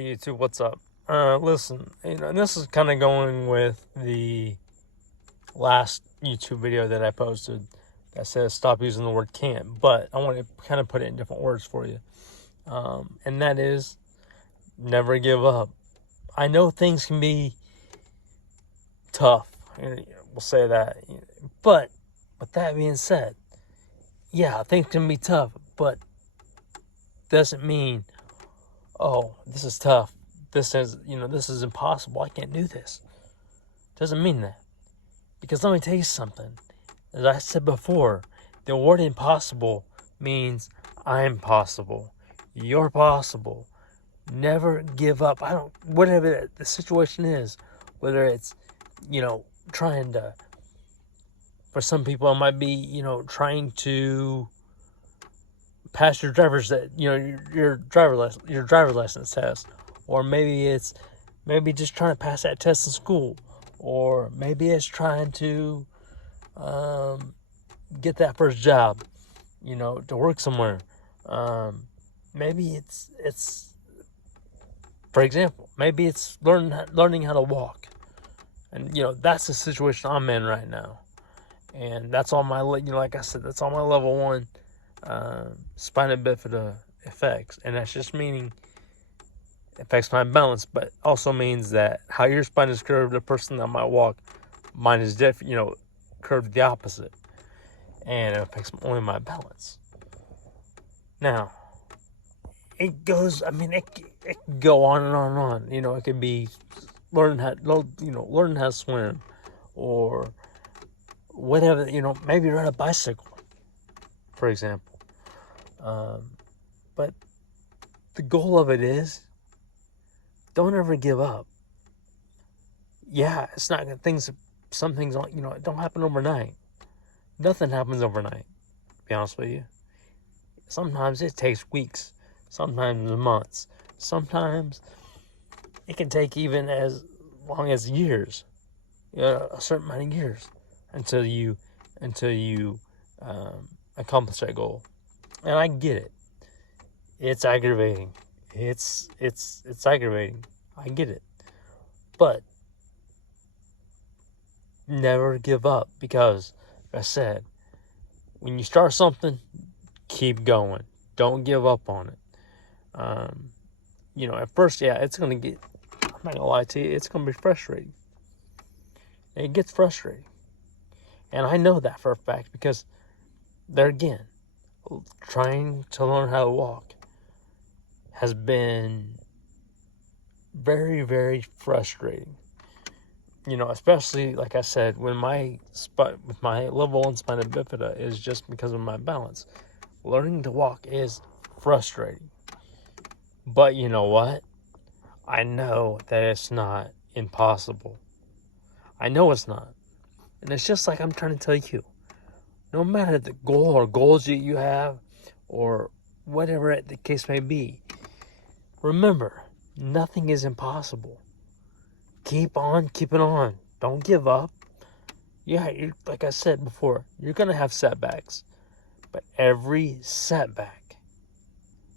YouTube, what's up? Listen, and this is kind of going with the last YouTube video that I posted that says stop using the word can't, but I want to kind of put it in different words for you. And that is never give up. I know things can be tough, and we'll say that, but with that being said, yeah, things can be tough, but doesn't mean, oh, this is tough. This is impossible. I can't do this. Doesn't mean that. Because let me tell you something. As I said before, the word impossible means I'm possible. You're possible. Never give up. Whatever the situation is, whether it's, trying to, for some people, it might be, trying to pass your your driver license test, or maybe just trying to pass that test in school, or maybe it's trying to get that first job, to work somewhere. Maybe it's for example, maybe it's learning how to walk, and that's the situation I'm in right now, and that's all my like I said, that's all my level 1 spina bifida effects, and that's just meaning affects my balance, but also means that how your spine is curved, the person that might walk, mine is different, curved the opposite, and it affects only my balance. Now, it goes, it can go on and on and on. It could be learning how to swim, or whatever, maybe ride a bicycle, for example. But the goal of it is, don't ever give up. Yeah, it's not some things, it don't happen overnight. Nothing happens overnight, to be honest with you. Sometimes it takes weeks, sometimes months, sometimes it can take even as long as years, a certain amount of years, until you accomplish that goal. And I get it. It's aggravating. It's aggravating. I get it. But never give up, because, like I said, when you start something, keep going. Don't give up on it. At first, yeah, it's going to get, I'm not going to lie to you, it's going to be frustrating. It gets frustrating. And I know that for a fact, because there again, trying to learn how to walk has been very, very frustrating. Especially, like I said, when with my level 1 spina bifida is just because of my balance. Learning to walk is frustrating. But you know what? I know that it's not impossible. I know it's not. And it's just like I'm trying to tell you. No matter the goal or goals you have, or whatever the case may be, remember, nothing is impossible. Keep on keeping on. Don't give up. Yeah, like I said before, you're going to have setbacks. But every setback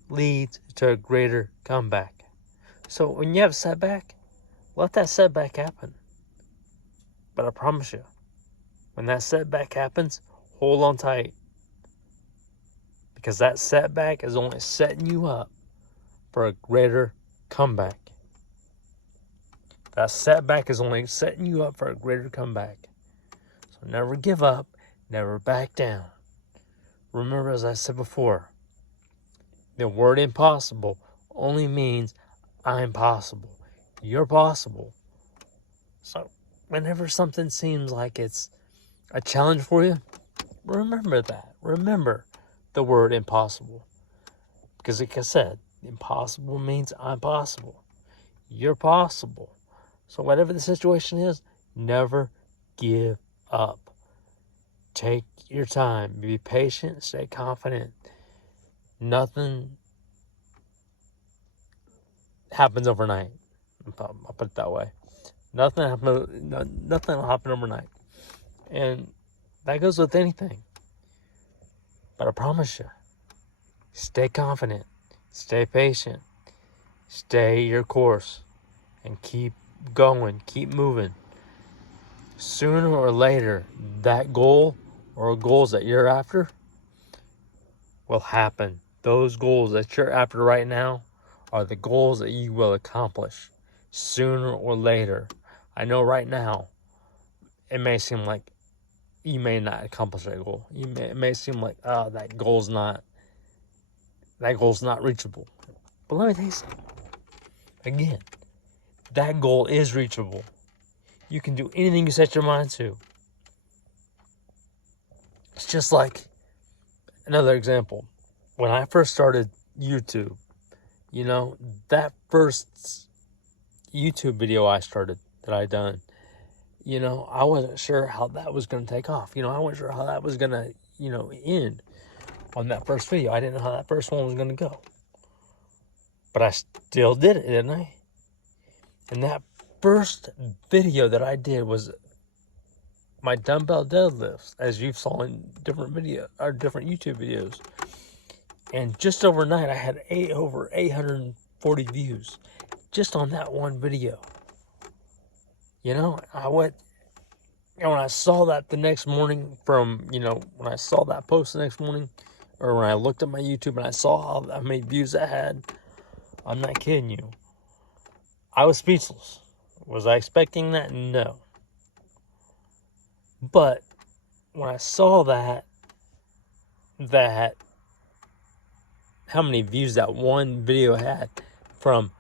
leads to a greater comeback. So when you have a setback, let that setback happen. But I promise you, when that setback happens, hold on tight. Because that setback is only setting you up for a greater comeback. That setback is only setting you up for a greater comeback. So never give up, never back down. Remember, as I said before, the word impossible only means I'm possible. You're possible. So whenever something seems like it's a challenge for you, remember that. Remember the word impossible. Because like I said, impossible means I'm possible. You're possible. So whatever the situation is, never give up. Take your time. Be patient. Stay confident. Nothing happens overnight. I'll put it that way. Nothing will happen overnight. And that goes with anything. But I promise you, stay confident. Stay patient. Stay your course and keep going, keep moving. Sooner or later, that goal or goals that you're after will happen. Those goals that you're after right now are the goals that you will accomplish sooner or later. I know right now it may seem like you may not accomplish that goal. It may seem like, oh, that goal's not reachable. But let me tell you something. Again, that goal is reachable. You can do anything you set your mind to. It's just like another example. When I first started YouTube, that first YouTube video I started that I done, I wasn't sure how that was going to take off. I wasn't sure how that was going to, end on that first video. I didn't know how that first one was going to go. But I still did it, didn't I? And that first video that I did was my dumbbell deadlifts, as you saw in different YouTube videos. And just overnight, I had over 840 views just on that one video. I went, and when I saw that the next morning when I saw that post the next morning, or when I looked at my YouTube and I saw how many views I had, I'm not kidding you, I was speechless. Was I expecting that? No. But when I saw that how many views that one video had from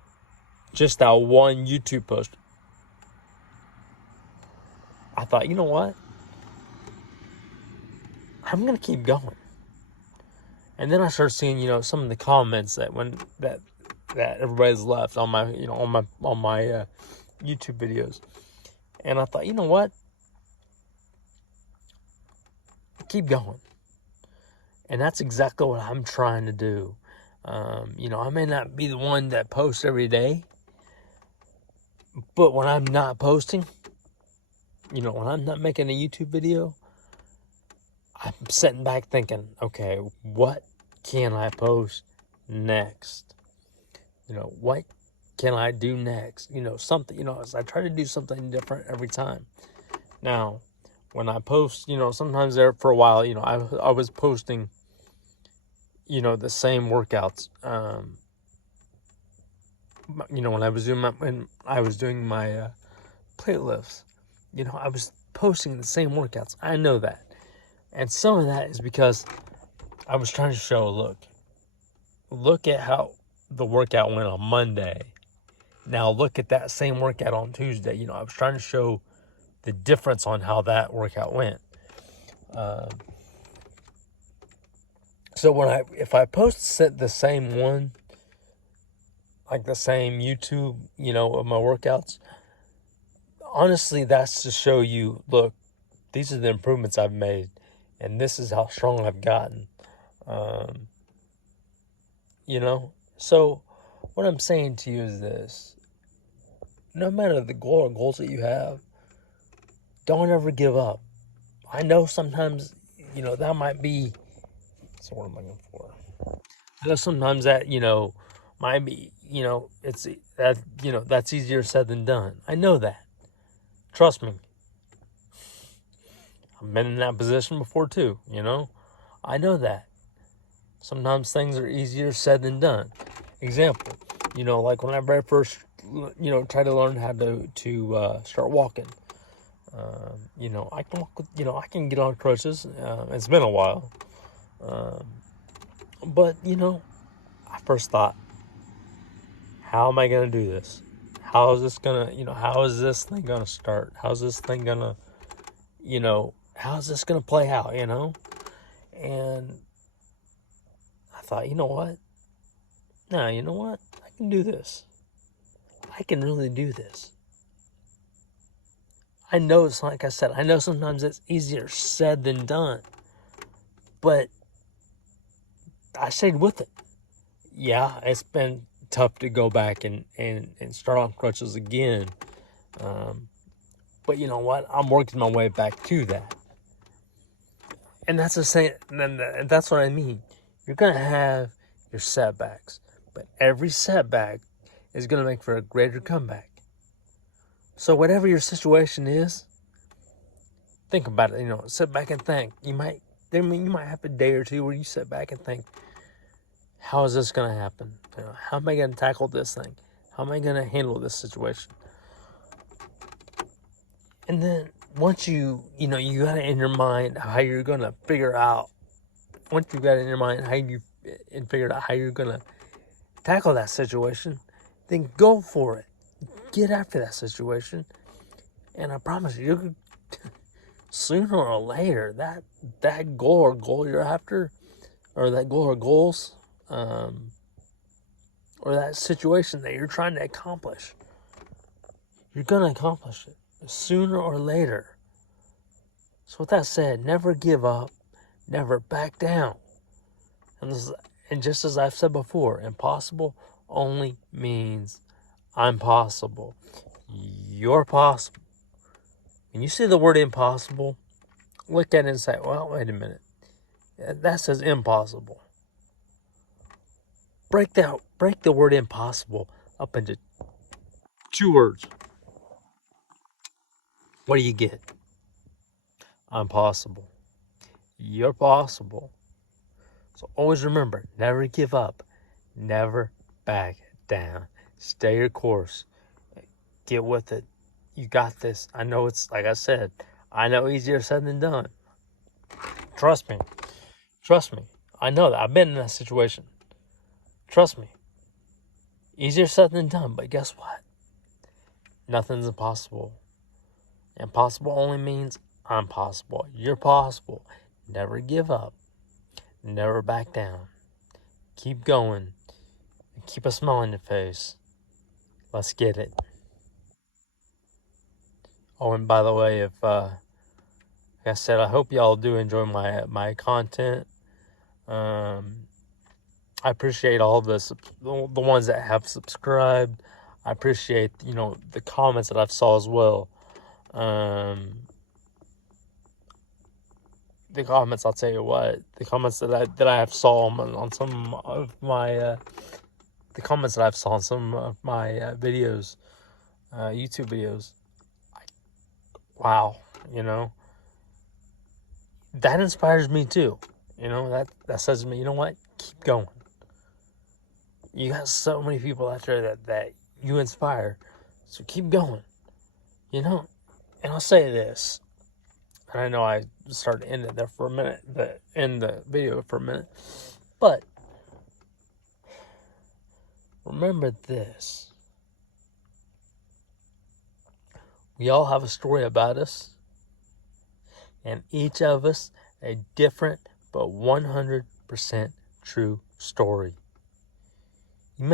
just that one YouTube post, I thought, you know what? I'm gonna keep going. And then I started seeing, some of the comments that everybody's left on my, on my YouTube videos, and I thought, you know what? Keep going. And that's exactly what I'm trying to do. I may not be the one that posts every day, but when I'm not posting, when I'm not making a YouTube video, I'm sitting back thinking, okay, what can I post next? What can I do next? Something, I try to do something different every time. Now, when I post, sometimes there for a while, I was posting, the same workouts. When I was doing my plate lifts, I was posting the same workouts. I know that. And some of that is because I was trying to show, look at how the workout went on Monday. Now look at that same workout on Tuesday. I was trying to show the difference on how that workout went. So if I post the same one, like the same YouTube, of my workouts, honestly, that's to show you, look, these are the improvements I've made, and this is how strong I've gotten. So what I'm saying to you is this: no matter the goal or goals that you have, don't ever give up. I know sometimes, that might be, so what am I looking for? I know sometimes that, might be, it's that, that's easier said than done. I know that. Trust me. I've been in that position before too, I know that. Sometimes things are easier said than done. Example, like when I very first, tried to learn how to start walking. I can walk with, I can get on crutches. It's been a while. But, I first thought, how am I going to do this? How is this going to, how is this thing going to start? How's this thing going to, how's this going to play out, And I thought, you know what? No, you know what? I can do this. I can really do this. I know it's like I said, I know sometimes it's easier said than done. But I stayed with it. Yeah, it's been tough to go back and start on crutches again. But you know what? I'm working my way back to that. And that's the same, and that's what I mean. You're going to have your setbacks. But every setback is going to make for a greater comeback. So whatever your situation is, think about it. Sit back and think. You might have a day or two where you sit back and think, how is this going to happen? How am I going to tackle this thing? How am I going to handle this situation? And then once you got it in your mind how you're going to figure out, once you got it in your mind and figured out how you're going to tackle that situation, then go for it. Get after that situation. And I promise you, sooner or later, that goal you're after, or that goal or goals, or that situation that you're trying to accomplish, you're going to accomplish it sooner or later. So with that said, never give up, never back down. And just as I've said before, impossible only means I'm possible. You're possible. When you see the word impossible, look at it and say, well, wait a minute. That says impossible. Break the word impossible up into 2 words. What do you get? I'm possible. You're possible. So always remember, never give up. Never back down. Stay your course. Get with it. You got this. I know it's, like I said, I know easier said than done. Trust me. I know that. I've been in that situation. Trust me. Easier said than done, but guess what? Nothing's impossible. Impossible only means I'm possible. You're possible. Never give up. Never back down. Keep going. And keep a smile on your face. Let's get it. Oh, and by the way, like I said, I hope y'all do enjoy my content. I appreciate all the ones that have subscribed. I appreciate the comments that I've saw as well. The comments, I'll tell you what, the comments that I have saw on some of my the comments that I've saw on some of my videos, YouTube videos. Wow, that inspires me too. That says to me, you know what? Keep going. You got so many people out there that you inspire, so keep going. And I'll say this, and I know I started to end it there for a minute, end the video for a minute, but remember this. We all have a story about us, and each of us a different but 100% true story. We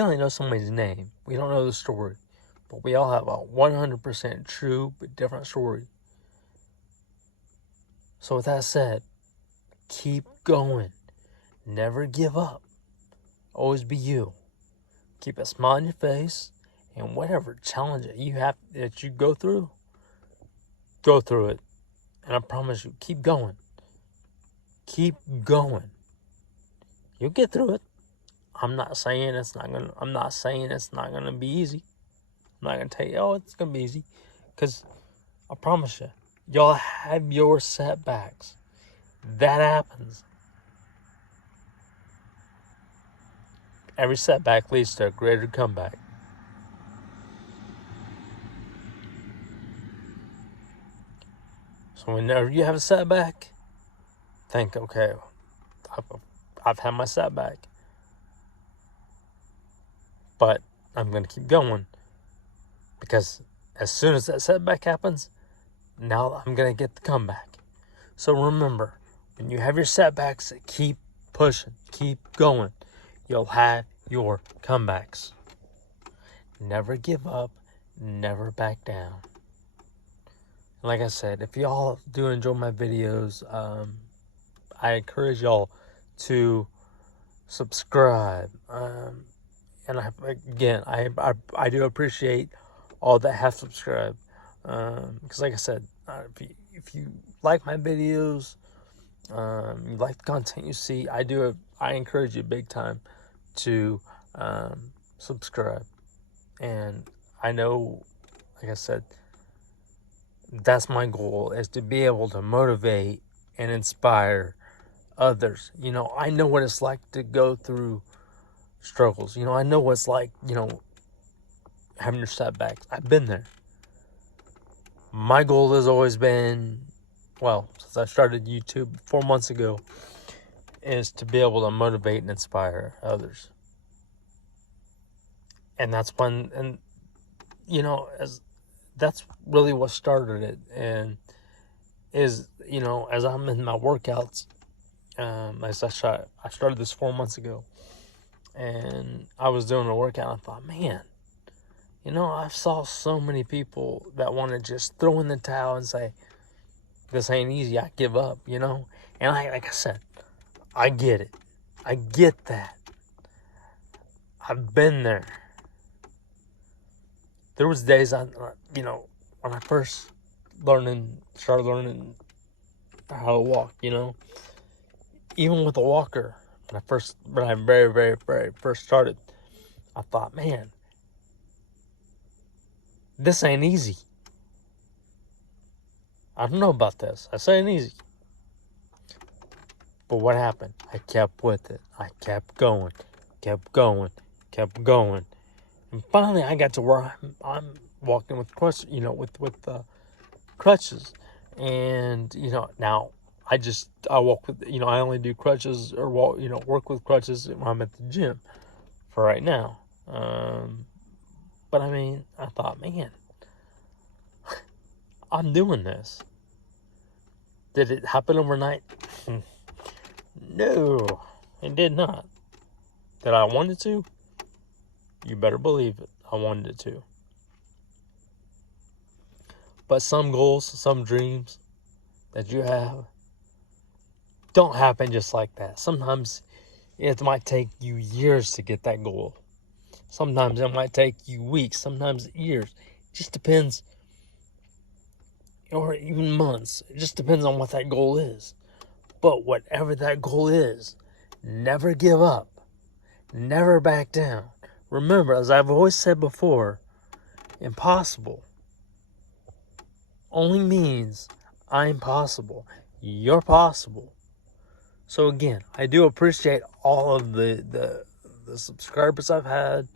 only know somebody's name. We don't know the story. But we all have a 100% true but different story. So with that said, keep going. Never give up. Always be you. Keep a smile on your face. And whatever challenge that you go through it. And I promise you, keep going. Keep going. You'll get through it. I'm not saying it's not gonna be easy. I'm not gonna tell you, oh, it's gonna be easy, because I promise you, y'all have your setbacks. That happens. Every setback leads to a greater comeback. So whenever you have a setback, think, okay, I've had my setback, but I'm going to keep going, because as soon as that setback happens, now I'm going to get the comeback. So remember, when you have your setbacks, keep pushing, keep going. You'll have your comebacks. Never give up, never back down. Like I said, if y'all do enjoy my videos, I encourage y'all to subscribe. And I do appreciate all that have subscribed. Because like I said, if you like my videos, you like the content you see, I encourage you big time to subscribe. And I know, like I said, that's my goal, is to be able to motivate and inspire others. I know what it's like to go through struggles. I know what it's like, having your setbacks. I've been there. My goal has always been, well, since I started YouTube 4 months ago, is to be able to motivate and inspire others. And that's that's really what started it. And as I'm in my workouts, as I started this 4 months ago, and I was doing a workout, and I thought, man, I've saw so many people that want to just throw in the towel and say, this ain't easy, I give up, And like I said, I get it. I get that. I've been there. There was days when I first started learning how to walk, even with a walker, when I very, very, very first started, I thought, man, this ain't easy. I don't know about this. I say it ain't easy. But what happened? I kept with it. I kept going. And finally, I got to where I'm walking with crutches, with crutches. And, now I walk with, I only do crutches or walk, work with crutches when I'm at the gym for right now. But I mean, I thought, man, I'm doing this. Did it happen overnight? No, it did not. Did I want it to? You better believe it. I wanted it to. But some goals, some dreams that you have don't happen just like that. Sometimes it might take you years to get that goal. Sometimes it might take you weeks, sometimes years. It just depends, or even months. It just depends on what that goal is. But whatever that goal is, never give up. Never back down. Remember, as I've always said before, impossible only means I'm possible. You're possible. So again, I do appreciate all of the subscribers I've had,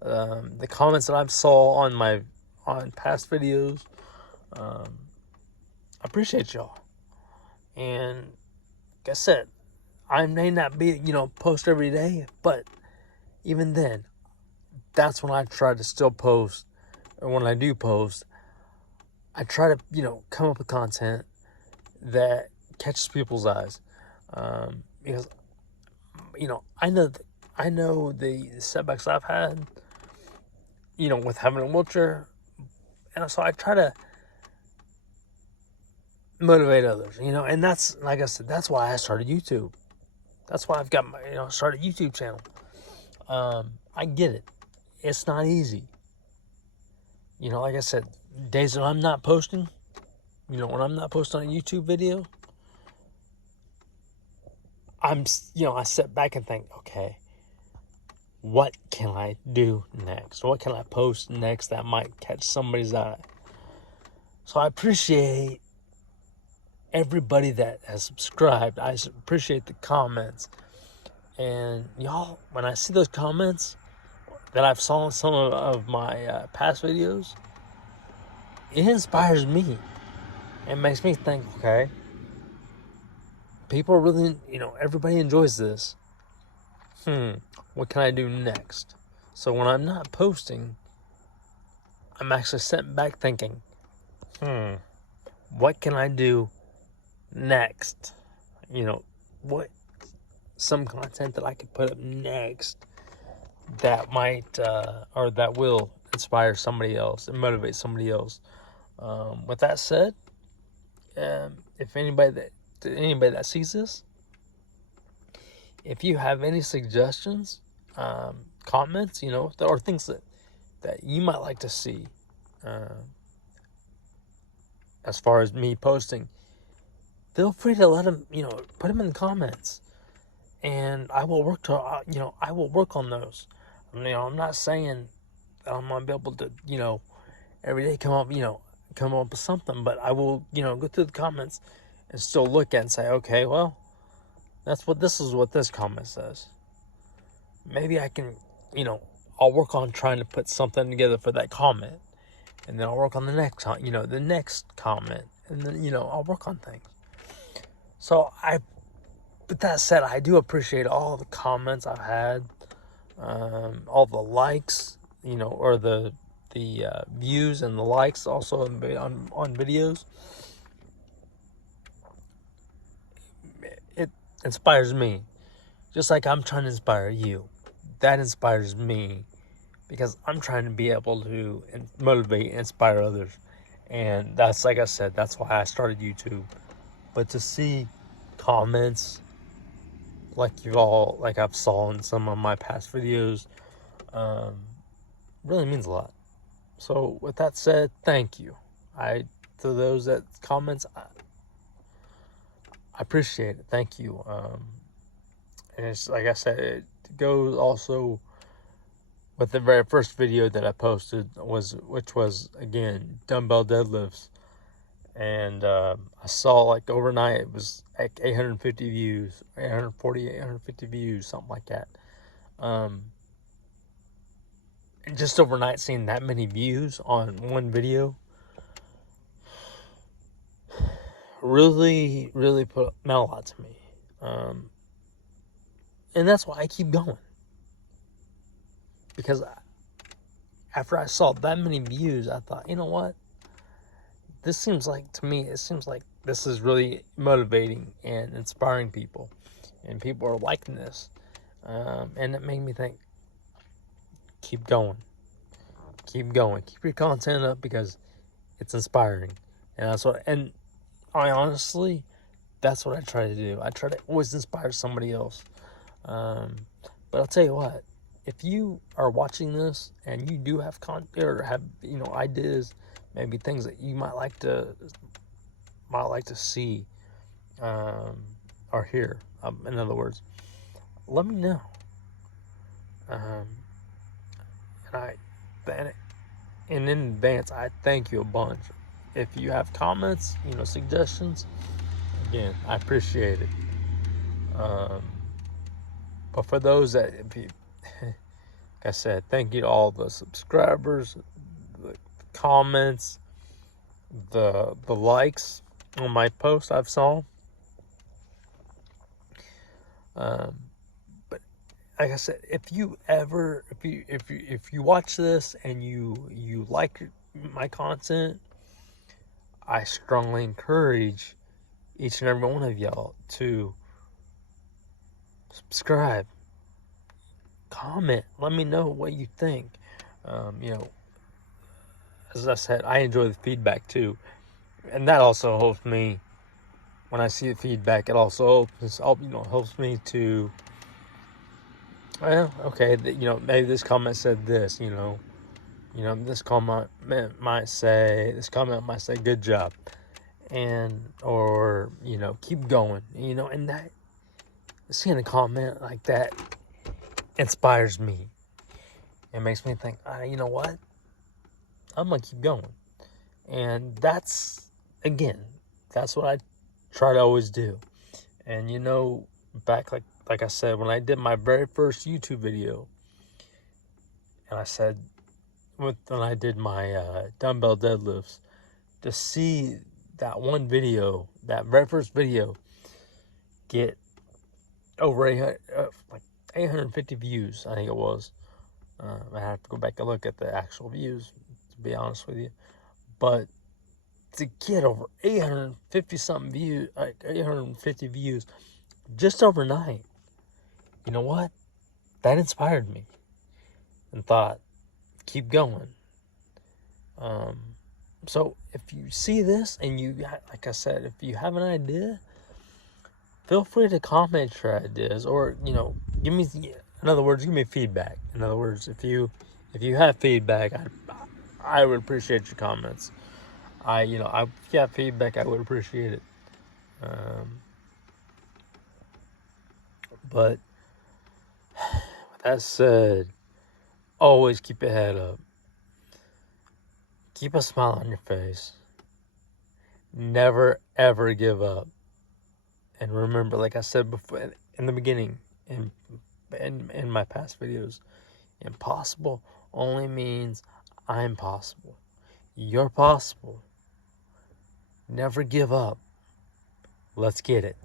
the comments that I've saw on past videos. I appreciate y'all. And like I said, I may not be, post every day, but even then, that's when I try to still post. And when I do post, I try to, come up with content that catches people's eyes. Because, I know the setbacks I've had, with having a wheelchair. And so I try to motivate others, and that's, like I said, that's why I started YouTube. That's why I've got my, started YouTube channel. I get it. It's not easy. Like I said, days that I'm not posting, when I'm not posting a YouTube video, I sit back and think, okay, what can I do next? What can I post next that might catch somebody's eye? So I appreciate everybody that has subscribed. I appreciate the comments. And y'all, when I see those comments that I've saw in some of my past videos, it inspires me. It makes me think, okay, people really, everybody enjoys this. What can I do next? So when I'm not posting, I'm actually sitting back thinking, what can I do next? What some content that I could put up next that might or that will inspire somebody else and motivate somebody else. With that said, if anybody that sees this, if you have any suggestions, comments, or things that you might like to see, as far as me posting, feel free to let them, put them in the comments, and I will work on those. I'm not saying that I'm gonna be able to, every day come up with something, but I will, go through the comments and still look at and say, okay, well, this is what this comment says. Maybe I can, I'll work on trying to put something together for that comment, and then I'll work on the next comment, and then, I'll work on things. So with that said, I do appreciate all the comments I've had, all the likes, or the views and the likes also on videos. It inspires me, just like I'm trying to inspire you. That inspires me because I'm trying to be able to motivate, inspire others, and that's, like I said, that's why I started YouTube. But to see comments like I've saw in some of my past videos, really means a lot. So with that said, thank you. To those that comments, I appreciate it. Thank you. And it's like I said, it goes also with the very first video that I posted, which was again dumbbell deadlifts, and I saw like overnight it was like 850 views, 840, 850 views, something like that. And just overnight seeing that many views on one video really, really meant a lot to me. And that's why I keep going. Because after I saw that many views, I thought, you know what? It seems like this is really motivating and inspiring people. And people are liking this. And it made me think, keep going. Keep going. Keep your content up because it's inspiring. And I honestly, that's what I try to do. I try to always inspire somebody else. But I'll tell you what, if you are watching this and you do have or have ideas, maybe things that you might like to see, or hear, in other words, let me know. And in advance, I thank you a bunch. If you have comments, suggestions, again, I appreciate it. But for those that, like I said, thank you to all the subscribers, the comments, the likes on my post I've saw. But like I said, if you watch this and you like my content, I strongly encourage each and every one of y'all to subscribe, comment, let me know what you think. As I said, I enjoy the feedback too, and that also helps me. When I see the feedback, it also helps me to, well, okay, maybe this comment said this, this comment might say good job, or keep going, and that, seeing a comment like that inspires me. It makes me think, you know what, I'm gonna keep going. And that's what I try to always do. And back, like I said, when I did my very first YouTube video, and I said, when I did my dumbbell deadlifts, to see that one video, that very first video, get over 850 views, I think it was. I have to go back and look at the actual views, to be honest with you. But to get over 850 something views, 850 views just overnight, you know what? That inspired me and thought, keep going. So if you see this and like I said, if you have an idea, feel free to comment your ideas, or give me, in other words, give me feedback. In other words, if you have feedback, I would appreciate your comments. If you have feedback, I would appreciate it. But with that said, always keep your head up. Keep a smile on your face. Never, ever give up. And remember, like I said before in the beginning, in my past videos, impossible only means I'm possible. You're possible. Never give up. Let's get it.